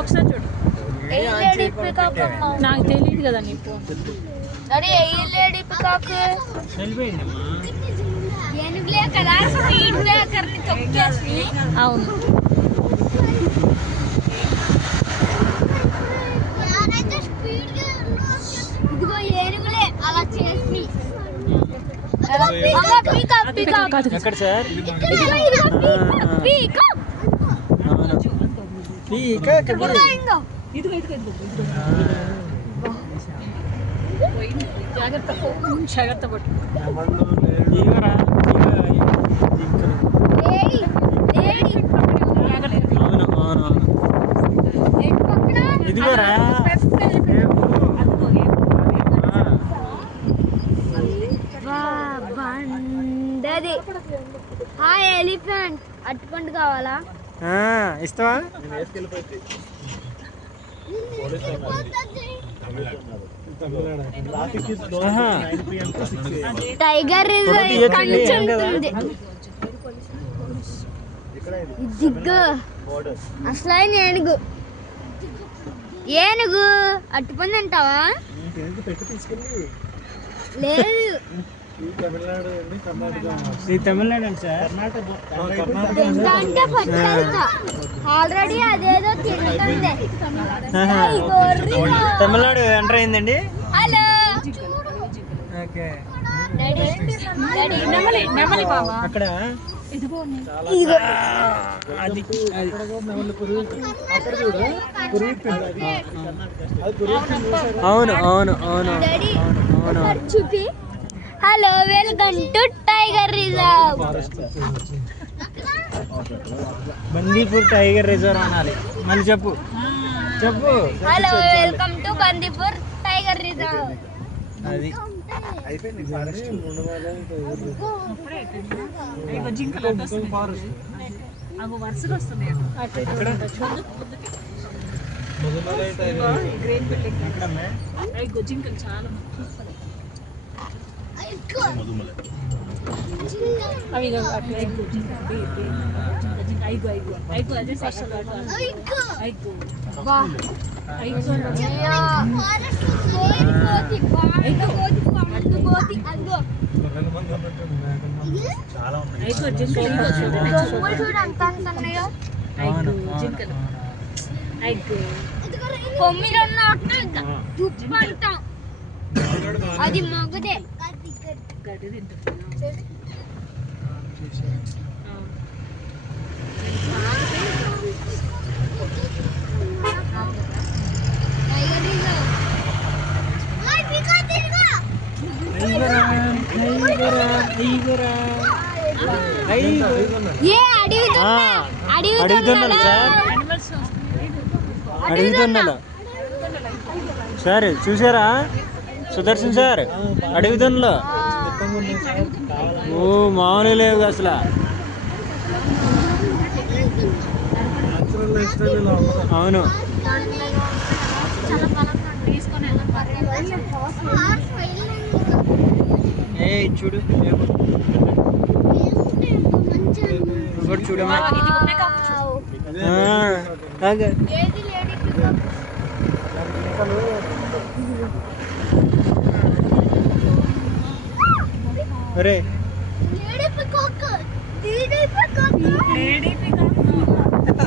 ఒకసారి చూడు. నాకు తెలియదు కదా నీకు. డాడీ ఏ లేడీ పికాక్ అవును. నేనైతే స్పీడ్గా ఇదిగో ఏనుగులే అలా చేసి. ఎక్కడ సార్ పీక ఎక్కడ ఇదిగో ఇదిగో ఇదిగో. జాగ్రత్త. జాగ్రత్త పట్టు ఇగరా జింకలు లేడీ లేడీ ఆగలేదు. అవును అవును అవును ఎటు పక్కన ఇదిగోరా అదిగో ఏం- వా బండది హాయ్ ఎలిఫెంట్. అట్టుపండు కావాలా? ఇస్తావా. టైగర్ దిగ్గు అసలు ఏనుగు. ఏనుగు? అట్టుపండు అంటావా లేదు. తమిళనాడు ఆల్రెడీ అదేదో ఎంటర్ అయిందండి? హలో. ఓకే. డాడీ డాడీ నెమలి నెమలి బావా అక్కడ? అది అది. అవును అవును అవును అవును చూపి. Hello welcome to tiger reserve Bandipur tiger reserve అనాలి. మళ్ళీ చెప్పు. చెప్పు. Hello welcome to Bandipur tiger reserve. అది. ఇదిగో జింకలు అటు వస్తున్నాయి. అగో వరుసగా వస్తున్నాయి. అటు. ఇదిగో చాలా అవి ఇగో అటు ఐదు అదే జింకలు కొమ్మిలు ఉన్నట్టు ఇంకా దుప్పు అంటాం అది మగదే. దొంగలా? సార్. దొన్నలు సార్ చూసారా? సుదర్శన్ సార్ అడవి దొన్నలు ఓ మామూలు లేవు అసలు. అవును. ఏ చూడు లేవు. ఇంకోటి పికాక్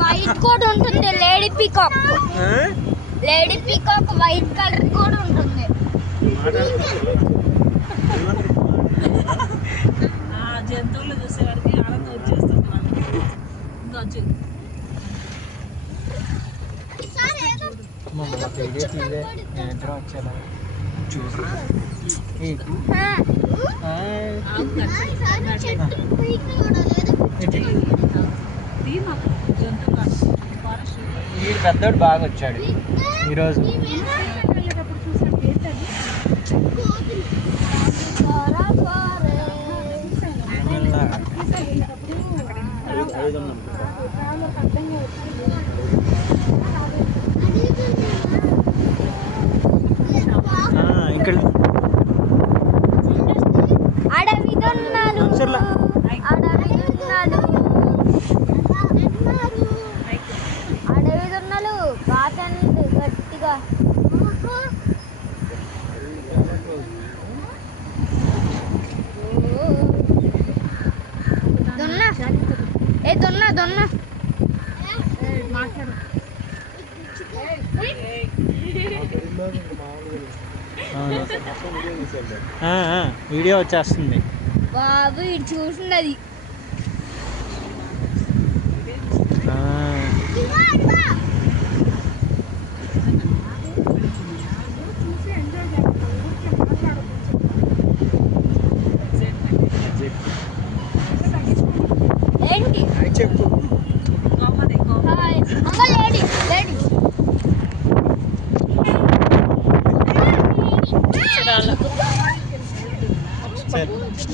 వైట్ కూడా ఉంటుంది lady peacock? Lady peacock white colour కూడా ఉంటుంది. ఆవు కనిపిస్తుంది. ఇటు. తీ మాకు జంతువులు ఫారెస్ట్ వీడు పెద్దోడు బాగా వచ్చాడు ఈరోజు. వెళ్ళేటప్పుడు పిక్చర్లా గట్టిగా. ఏ మాట్లాడు. వీడియో వచ్చేస్తుంది. బాబు ఇటు చూసినది చెప్పు.